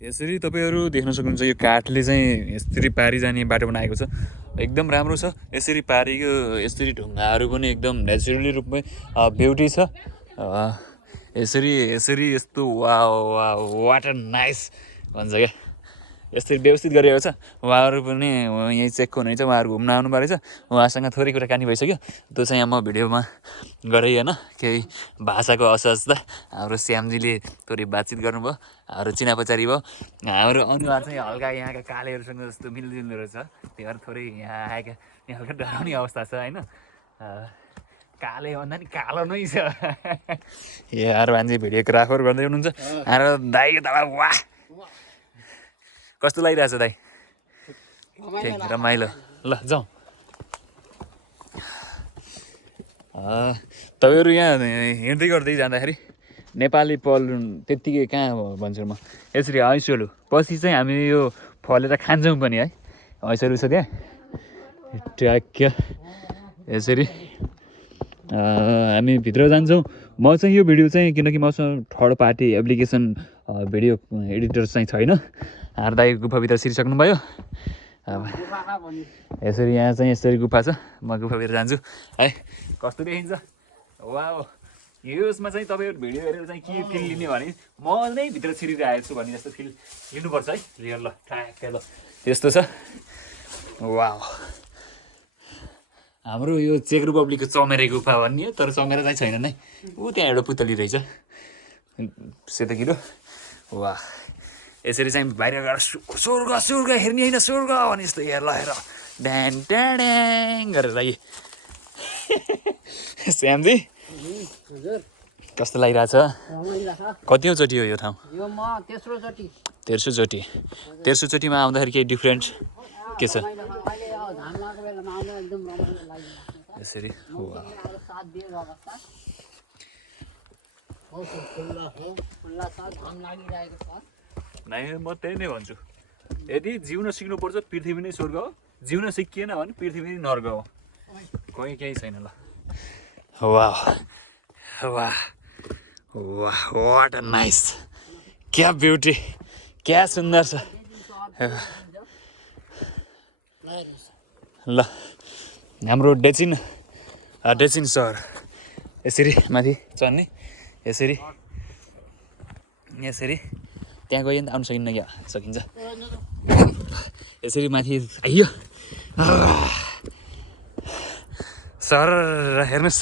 यसरी तपाईहरु देख्न सक्नुहुन्छ यो काठले चाहिँ यसरी पारी जाने बाटो बनाएको छ एकदम राम्रो छ यसरी पारीको यसरी ढुङ्गाहरू पनि एकदम नेचुरली रूपमै ब्युटी छ यसरी यसरी यस्तो wow wow what a nice भन्छ क्या यसरी व्यवस्थित गरिएको छ उहाँहरू पनि यही चेक हुनुहुन्छ उहाँहरू घुम्न आउनु भएको छ उहाँसँग थोरै कुराकानी भइसक्यो त्यो चाहिँ म भिडियोमा गरे हैन केही भाषाको असहजता हाम्रो श्यामजीले थोरै बातचित गर्नुभयो हाम्रो चिनापचारी भयो हाम्रो अनुहार चाहिँ हल्का यहाँका कालेहरूसँग जस्तो मिल्दो रहेछ त्यही भएर थोरै यहाँ आएका यहाँ हल्का डराउने अवस्था छ हैन काले भन्दा नि कालो नै छ यार मान्छे भिडियोग्राफर गर्दै हुनुहुन्छ हाम्रो दाइ त वाह कस्तो लागिरहेछ दाइ रमाइलो ल जाउँ तपाईँहरू यहाँ हिँड्दै गर्दै जाँदाखेरि नेपाली पल त्यत्तिकै कहाँ भन्छु म यसरी ऐसोलु पछि चाहिँ हामी यो फलेर खान्छौँ पनि है ऐसोलु छ त्यहाँ ट्याक्क यसरी हामी भित्र जान्छौँ म चाहिँ यो भिडियो चाहिँ किनकि मसँग third party application video editor चाहिँ छैन हार दाइ गुफाभित्र छिरिसक्नुभयो यसरी यहाँ चाहिँ यसरी गुफा छ म गुफाभित्र जान्छु है कस्तो देखिन्छ वाओ यसमा चाहिँ तपाईँहरू भिडियो हेरेर चाहिँ के फिल लिने भने म नै भित्र छिरिरहेको छु भन्ने जस्तो फिल लिनुपर्छ है रियल ल ठ्याक्कै ल त्यस्तो छ वाओ हाम्रो यो चेक रिपब्लिकको चमेरे गुफा भन्ने हो तर चमेरा चाहिँ छैन नै ऊ त्यहाँ एउटा पुतली रहेछ सेतो किरो वाह यसरी चाहिँ बाहिर गएर स्वर्ग स्वर्ग हेर्ने होइन स्वर्ग भने जस्तो हेर ल हेर ड्याङ ट्याड्याङ गरेर श्यामजी कस्तो लागिरहेछ कतिौँ चोटि हो यो ठाउँ तेर्सो चोटिमा आउँदाखेरि केही डिफ्रेन्ट के छ यसरी म त्यही नै भन्छु यदि जिउन सिक्नुपर्छ पृथ्वी नै स्वर्ग हो जिउन सिकिएन भने पृथ्वी नै नर्क हो कोही केही छैन ल वाह वाह वाह व्हाट अ नाइस क्या ब्युटी क्या सुन्दर छ ल हाम्रो डेचिन सहर यसरी माथि चढ्ने यसरी यसरी त्यहाँ गयो नि त आउनु सकिन्न क्या सकिन्छ यसरी माथि आइयो सर हेर्नुहोस्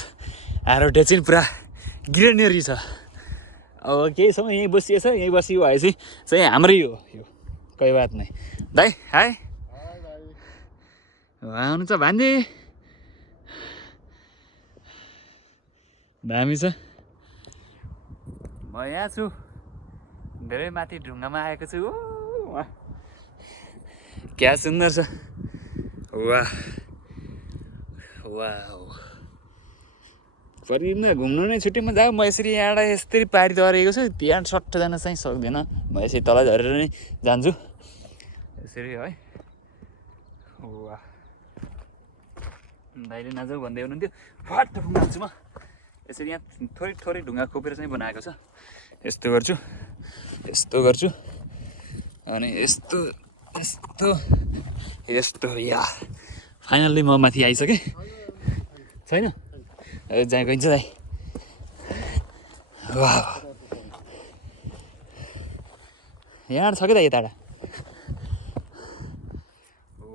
हाम्रो डेचिन पुरा ग्रिनेरी छ अब केही समय यहीँ बसिएछ यहीँ बसी भएपछि चाहिँ हाम्रै हो यो कोही बात नै दाइ हाई आउनु छ भान्जी दामी छ म यहाँ छु धेरै माथि ढुङ्गामा आएको छु क्या सुन्दर छ वाह वाह परिदिन घुम्नु नै छुट्टीमा जाऊ म यसरी यहाँबाट यस्तै पारी तरेको छु त्यहाँ सट्ट जान चाहिँ सक्दिनँ म यसरी तल झरेर नै जान्छु यसरी है वाह दाइले नजाऊ भन्दै हुनुहुन्थ्यो फट्ट पुग्छु म यसरी यहाँ थोरै थोरै ढुङ्गा खोपेर चाहिँ बनाएको छ यस्तो गर्छु अनि यस्तो यस्तो यस्तो या फाइनल्ली म माथि आइसकेँ छैन जहाँ गइन्छ दाइ वाह यहाँ छ क्या दाइ यताबाट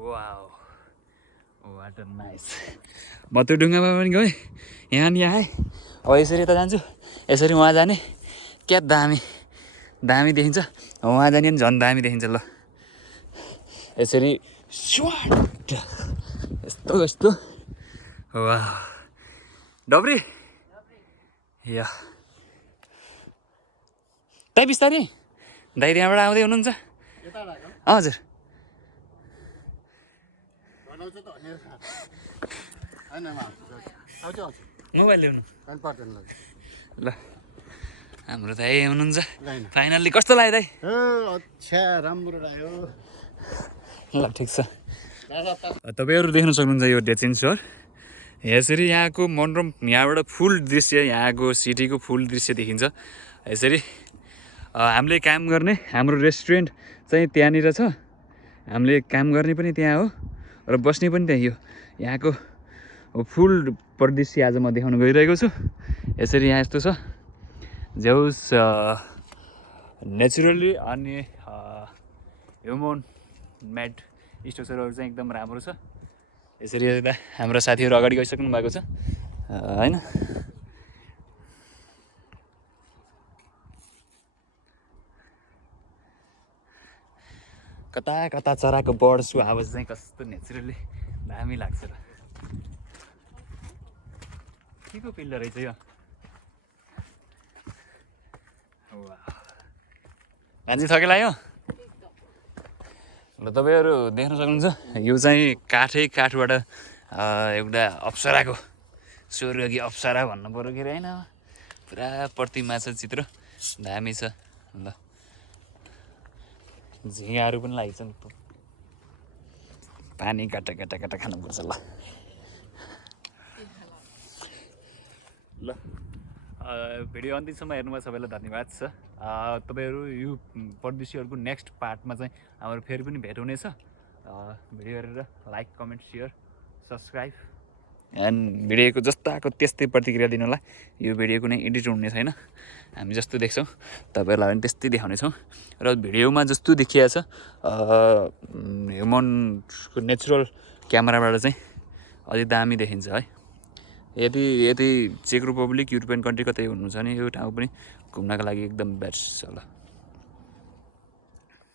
वाह वाट अ नाइस म त्यो ढुङ्गामा पनि गएँ यहाँ नि आएँ अब यसरी यता जान्छु यसरी उहाँ जाने क्या दामी दामी देखिन्छ उहाँ जाने पनि झन् दामी देखिन्छ ल यसरी यस्तो यस्तो वाह डब्री या दाइ बिस्तारै दाइ त्यहाँबाट आउँदै हुनुहुन्छ हजुर मोबाइल ल्याउनु ल हाम्रो दाइ हुनुहुन्छ फाइनल्ली कस्तो लाग्यो दाइ राम्रो लाग्यो ल ठिक छ तपाईँहरू देख्न सक्नुहुन्छ यो डेचिन सहर यसरी यहाँको मनोरम यहाँबाट फुल दृश्य यहाँको सिटीको फुल दृश्य देखिन्छ यसरी हामीले काम गर्ने हाम्रो रेस्टुरेन्ट चाहिँ त्यहाँनिर छ, हामीले काम गर्ने पनि त्यहाँ हो र बस्ने पनि त्यही हो। यहाँको फुल परिदृश्य आज म देखाउन गइरहेको छु। यसरी यहाँ यस्तो छ जेउस नेचुरली अनि ह्युमन मेड स्ट्रक्चरहरू चाहिँ एकदम राम्रो छ। यसरी हेर्दा हाम्रो साथीहरू अगाडि गइसक्नु भएको छ हैन। कता कता चराको बर्ड्सको आवाज चाहिँ कस्तो नेचुरली दामी लाग्छ र। के को पिल्लो रहेछ यो? मान्छे थके लाग्यो ल। तपाईँहरू देख्न सक्नुहुन्छ यो चाहिँ काठबाट एउटा अप्सराको स्वर्गीय अप्सरा भन्नु पऱ्यो के अरे होइन, पुरा प्रतिमा छ, चित्र दामी छ। ल झिँगाहरू पनि लागेको छ नि, पानी काटा काटा काटा खानुपर्छ। ल भिडियो अन्तिमसम्म हेर्नुभयो सबैलाई धन्यवाद छ। तपाईँहरू यो परिदृश्यहरूको नेक्स्ट पार्टमा चाहिँ हाम्रो फेरि पनि भेट हुनेछ। भिडियो हेरेर like comment share subscribe and भिडियोको जस्तो आएको त्यस्तै प्रतिक्रिया दिनु होला। यो भिडियो कुनै एडिट हुने छैन, हामी जस्तो देख्छौँ तपाईँहरूलाई पनि त्यस्तै देखाउनेछौँ। र भिडियोमा जस्तो देखिया छ ह्युमनको नेचुरल क्यामेराबाट चाहिँ अझै दामी देखिन्छ है। यदि चेक रिपब्लिक युरोपियन कन्ट्री कतै हुनुहुन्छ भने यो ठाउँ पनि घुम्नका लागि एकदम बेस्ट छ। ल